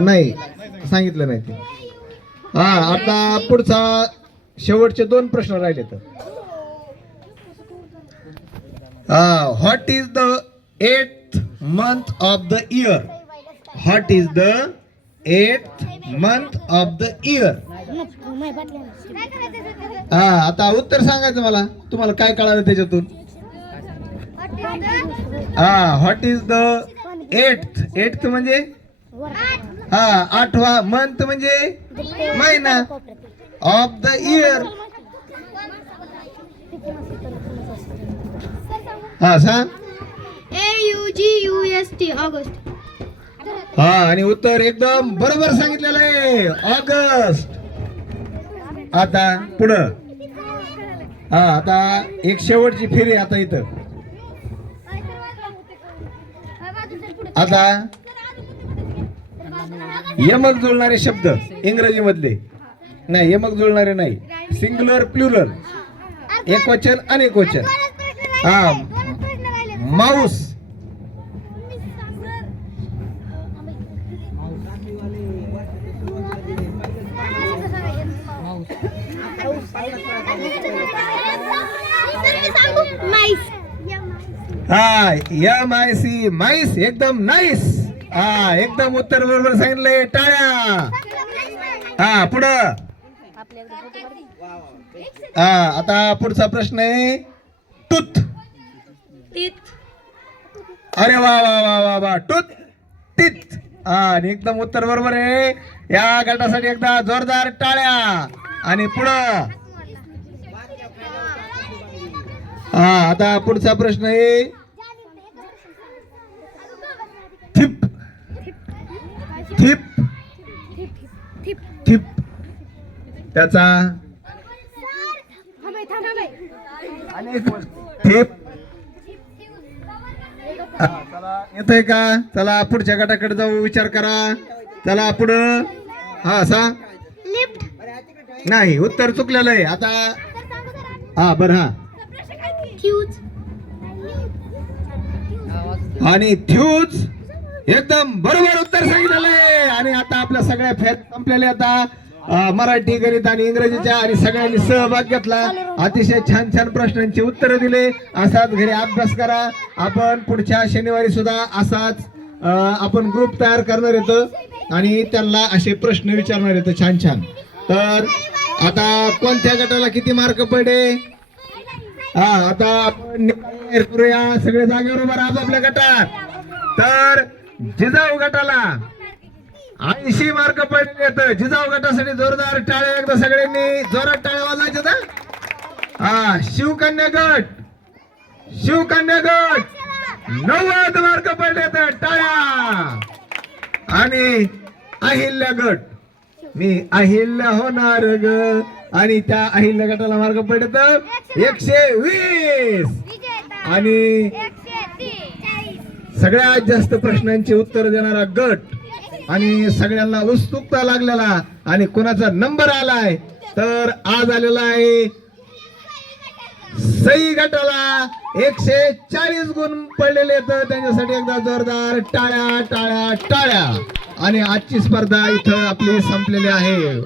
नाही सांगितलं नाही ते. हा आता पुढचा शेवटचे दोन प्रश्न राहिले तर. What is the eight month of the year what is the eight month of the year हा आता उत्तर सांगायचं मला. तुम्हाला काय कळालं त्याच्यातून? हा what is the eight eight म्हणजे? हा आठवा मंथ म्हणजे? महिना. ऑफ द इयर हा सांग. A U G U S T August. हा आणि उत्तर एकदम बरोबर सांगितलेलं आहे. ऑगस्ट. आता पुढं. हा आता एक शेवटची फेरी आता इथं. आता यमक जुळणारे शब्द इंग्रजी मधले नाही यमक जुळणारे नाही. सिंग्युलर प्लुरल एक वचन अनेक वचन. हा. माऊस हा यम आय सी माईस एकदम नाईस. हा एकदम उत्तर बरोबर सांगितलंय टाळ्या. हा पुढं. हा आता पुढचा प्रश्न आहे टूथ. अरे वा वा वा वा वा टूथ. टीथ. हा आणि एकदम उत्तर बरोबर आहे. या गटासाठी एकदा जोरदार टाळ्या. आणि पुढं. हा आता पुढचा प्रश्न आहे थिप. थिप त्याचा अनेक थिप. हा, चला. येतोय का? चला पुढच्या गटाकडे जाऊ विचार करा. चला पुढं. हा सांग लिफ्ट. नाही उत्तर चुकलेलं आहे. आता हा बर हा. आणि थ्यूज एकदम बरोबर उत्तर सांगितलेलं आहे. आपल्या सगळ्या फॅन संपलेल्या आता. मराठी गणित आणि इंग्रजीच्या आणि सगळ्यांनी सहभाग घेतला. अतिशय छान छान प्रश्नांची उत्तरं दिले. असाच घरी अभ्यास करा. आपण पुढच्या शनिवारी सुद्धा असाच आपण ग्रुप तयार करणार येतं. आणि त्यांना असे प्रश्न विचारणार येतं छान छान. तर आता कोणत्या गटाला किती मार्क पडे हा आता आपण करूया. सगळे जागेवर बरं राहा आपल्या गटात. तर जिजाऊ गटाला ऐंशी मार्क पडले आहेत. जिजाऊ गटासाठी जोरदार टाळ्या एकदा सगळ्यांनी. जोरात टाळ्या वाजवायच्या ना हा शिवकन्या गट. शिवकन्या गट. नव्वद मार्क पडले आहेत. टाळ्या. आणि अहिल्या गट. मी अहिल्या होणार ग. आणि त्या अहिल्या गटाला मार्क पडले तर एकशे वीस. आणि सगळ्यात जास्त प्रश्नांची उत्तर देणारा गट आणि सगळ्यांना उत्सुकता लागलेला आणि कोणाचा नंबर आलाय तर आज आलेला आहे सई गटाला एकशे चाळीस गुण पडलेले आहेत. त्यांच्यासाठी एकदा जोरदार टाळ्या टाळ्या टाळ्या. आणि आजची स्पर्धा इथं आपली संपलेली आहे.